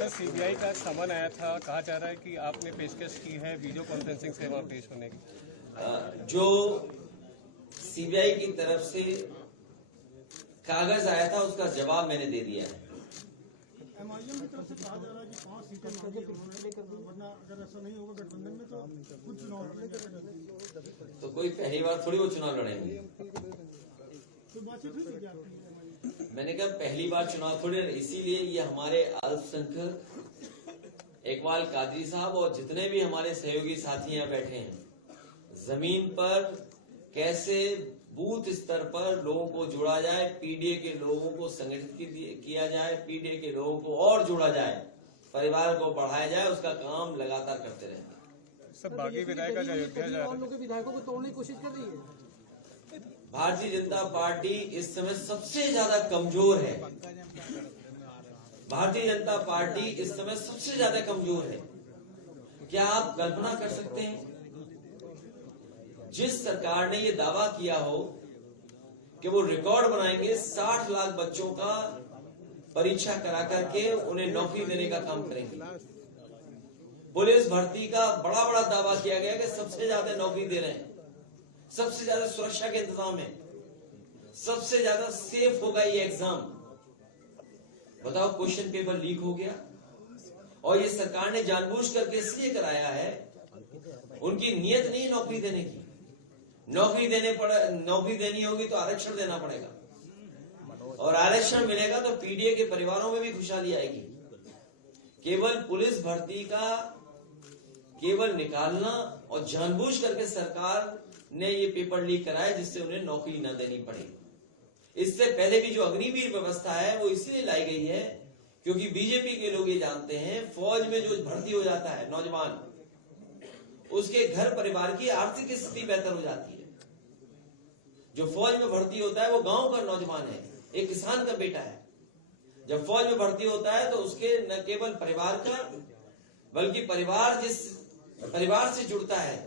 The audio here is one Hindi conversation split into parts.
सर, सीबीआई का समन आया था, कहा जा रहा है कि आपने पेशकश की है वीडियो कॉन्फ्रेंसिंग से वहां पेश होने की। जो सीबीआई की तरफ से कागज आया था उसका जवाब मैंने दे दिया है। एमआईएम की तरफ से कहा जा रहा है कि 5 सीटें मांगी उन्होंने, वरना अगर ऐसा नहीं होगा गठबंधन में तो कुछ चुनाव लड़ेंगे। तो कोई पहली बार थोड़ी वो चुनाव लड़ेंगे। तो बातचीत हुई थी क्या आपकी? मैंने कहा पहली बार चुनाव थोड़ी, इसीलिए ये हमारे अल्पसंख्यक इकबाल कादरी साहब और जितने भी हमारे सहयोगी साथी यहाँ बैठे हैं, जमीन पर कैसे बूथ स्तर पर लोगों को जोड़ा जाए, पीडीए के लोगों को संगठित किया जाए, पीडीए के लोगों को और जोड़ा जाए, परिवार को बढ़ाया जाए, उसका काम लगातार करते रहेंगे। सब बागी विधायक विधायकों को तोड़ने की कोशिश कर रही है। भारतीय जनता पार्टी इस समय सबसे ज्यादा कमजोर है। भारतीय जनता पार्टी इस समय सबसे ज्यादा कमजोर है। क्या आप कल्पना कर सकते हैं, जिस सरकार ने ये दावा किया हो कि वो रिकॉर्ड बनाएंगे, 60 लाख बच्चों का परीक्षा करा करके उन्हें नौकरी देने का काम करेंगे। पुलिस भर्ती का बड़ा बड़ा दावा किया गया कि सबसे ज्यादा नौकरी दे रहे हैं, सबसे ज्यादा सुरक्षा के इंतजाम है, सबसे ज्यादा सेफ होगा ये एग्जाम। बताओ, क्वेश्चन पेपर लीक हो गया और ये सरकार ने जानबूझ करके इसलिए कराया है, उनकी नीयत नहीं नौकरी देने की। नौकरी देनी होगी तो आरक्षण देना पड़ेगा, और आरक्षण मिलेगा तो पीडीए के परिवारों में भी खुशहाली आएगी। केवल पुलिस भर्ती का केवल निकालना और जानबूझ करके सरकार ने ये पेपर लीक कराया जिससे उन्हें नौकरी न देनी पड़े। इससे पहले भी जो अग्निवीर व्यवस्था है वो इसलिए लाई गई है क्योंकि बीजेपी के लोग ये जानते हैं, फौज में जो भर्ती हो जाता है नौजवान, उसके घर परिवार की आर्थिक स्थिति बेहतर हो जाती है। जो फौज में भर्ती होता है वो गांव का नौजवान है, एक किसान का बेटा है। जब फौज में भर्ती होता है तो उसके न केवल परिवार का बल्कि परिवार जिस परिवार से जुड़ता है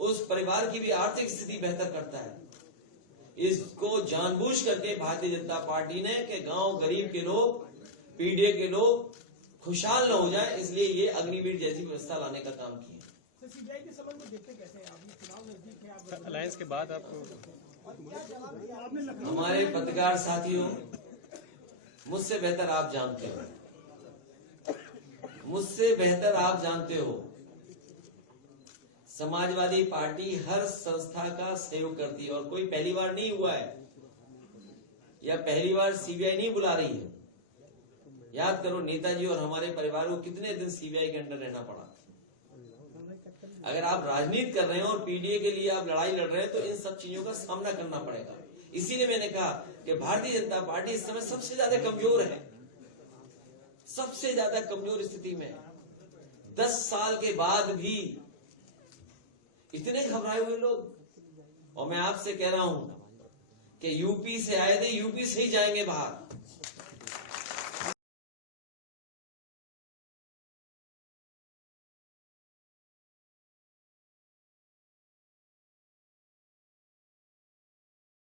उस परिवार की भी आर्थिक स्थिति बेहतर करता है। इसको जानबूझ करके भारतीय जनता पार्टी ने कि गांव गरीब के लोग, पीडीए के लोग खुशहाल न हो जाए, इसलिए ये अग्निवीर जैसी व्यवस्था लाने का काम किया। सीबीआई के संबंध में देखते कैसे हैं आप? चुनाव नजदीक है, आप अलायंस के बाद आपको हमारे पत्रकार साथियों, मुझसे बेहतर आप जानते हो, मुझसे बेहतर आप जानते हो, समाजवादी पार्टी हर संस्था का सहयोग करती है और कोई पहली बार नहीं हुआ है या पहली बार सीबीआई नहीं बुला रही है। याद करो, नेताजी और हमारे परिवार को कितने दिन सीबीआई के अंडर रहना पड़ा। अगर आप राजनीति कर रहे हैं और पीडीए के लिए आप लड़ाई लड़ रहे हैं तो इन सब चीजों का सामना करना पड़ेगा। इसीलिए मैंने कहा कि भारतीय जनता पार्टी इस समय सबसे ज्यादा कमजोर है, सबसे ज्यादा कमजोर स्थिति में। 10 साल के बाद भी इतने घबराए हुए लोग। और मैं आपसे कह रहा हूं कि यूपी से आए थे, यूपी से ही जाएंगे बाहर।